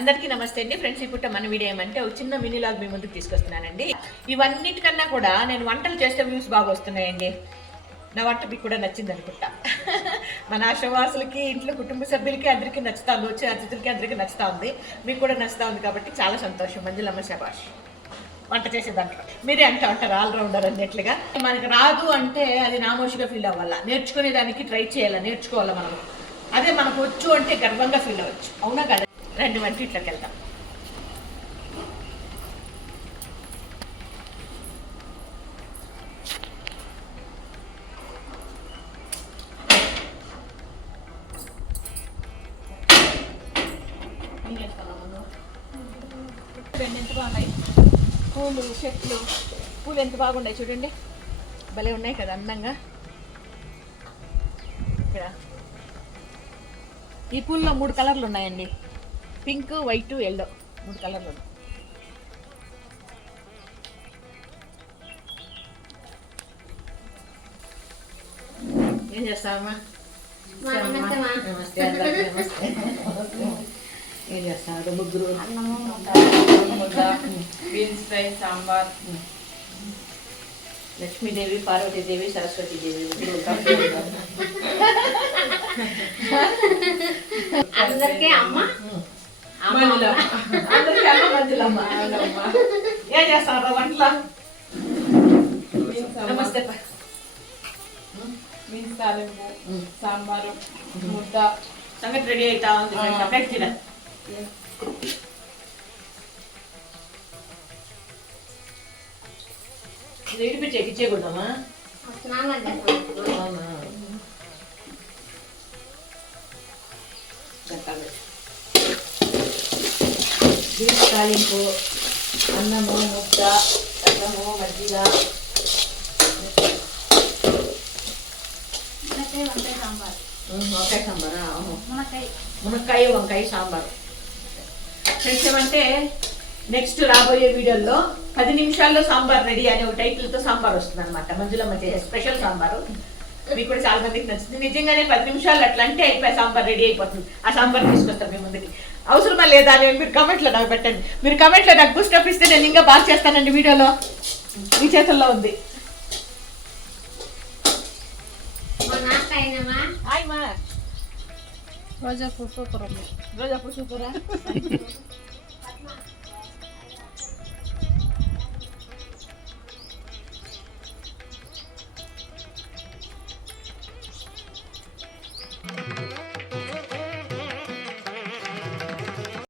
అందరికీ నమస్తే అండి ఫ్రెండ్స్. ఇప్పుడు మన వీడియో ఏమంటే ఒక చిన్న మినీ లాగ్ మీ ముందుకు తీసుకొస్తున్నానండి. ఇవన్నిటికన్నా కూడా నేను వంటలు చేస్తే వ్యూస్ బాగా వస్తున్నాయండి. నా వంట మీకు కూడా నచ్చింది అనుకుంటా. మన ఆశ్రమవాసులకి, ఇంట్లో కుటుంబ సభ్యులకి అందరికీ నచ్చుతా ఉంది, వచ్చే అతిథులకి అందరికీ నచ్చుతా ఉంది, మీకు కూడా నచ్చుతా ఉంది. కాబట్టి చాలా సంతోషం. మంజులమ్మ శభాష్. వంట చేసే దాంట్లో మీరే అంటూ ఉంటారు ఆల్రౌండర్ అన్నట్లుగా. మనకి రాదు అంటే అది నామోషిగా ఫీల్ అవ్వాలా, నేర్చుకునే దానికి ట్రై చేయాలా, నేర్చుకోవాలా మనం. అదే మనకు వచ్చు అంటే గర్వంగా ఫీల్ అవ్వచ్చు. అవునా కదా? రెండు వంటిట్లోకి వెళ్దాం. ఎంత బాగున్నాయి పూలు, చెట్లు. పూలు ఎంత బాగున్నాయి చూడండి, భలే ఉన్నాయి కదా అందంగా. ఇక్కడ ఈ పూల్లో 3 కలర్లు ఉన్నాయండి, పింక్, వైట్, ఎల్లో, 3 కలర్లు ఉన్నాయి. ఏం చేస్తావమ్మా? నమస్తే. ఏం చేస్తావు? ముగ్గురు బీన్స్ ఫ్రై, సాంబార్. లక్ష్మీదేవి, పార్వతీదేవి, సరస్వతీదేవి అందరికీ అమ్మ. అందరికీ అమ్మ మంజులమ్మ. ఏం చేస్తావు వంటలో? నమస్తే. బీన్స్ తాలింపు, సాంబారు, ముద్ద. సంగతి రెడీ అవుతా ఉంది. ఇడిపించి ఎక్కించేయకూడదమ్మా. బీన్స్ తాలింపు, అన్నము, ముద్ద, అన్నము, మజ్జిగ, వంకాయ సాంబారా? మునక్కాయ వంకాయ సాంబారు. ఫ్రెండ్స్ ఏమంటే నెక్స్ట్ రాబోయే వీడియోలో 10 నిమిషాల్లో సాంబార్ రెడీ అనే ఒక టైటిల్తో సాంబార్ వస్తుంది అనమాట. మంజులమ్మ చేసే స్పెషల్ సాంబారు. మీకు కూడా చాలా మందికి నచ్చింది. నిజంగానే 10 నిమిషాలు అట్లా అంటే అయిపోయి సాంబార్ రెడీ అయిపోతుంది. ఆ సాంబార్ తీసుకొస్తాను మీ ముందుకి. అవసరమా లేదా అని మీరు కమెంట్లో నాకు పెట్టండి. మీరు కమెంట్లో నాకు బూస్ట్ అప్ ఇస్తే నేను ఇంకా బాగా చేస్తానండి. వీడియోలో మీ చేతుల్లో ఉంది. రోజా సూపర్. రోజా సూపరా?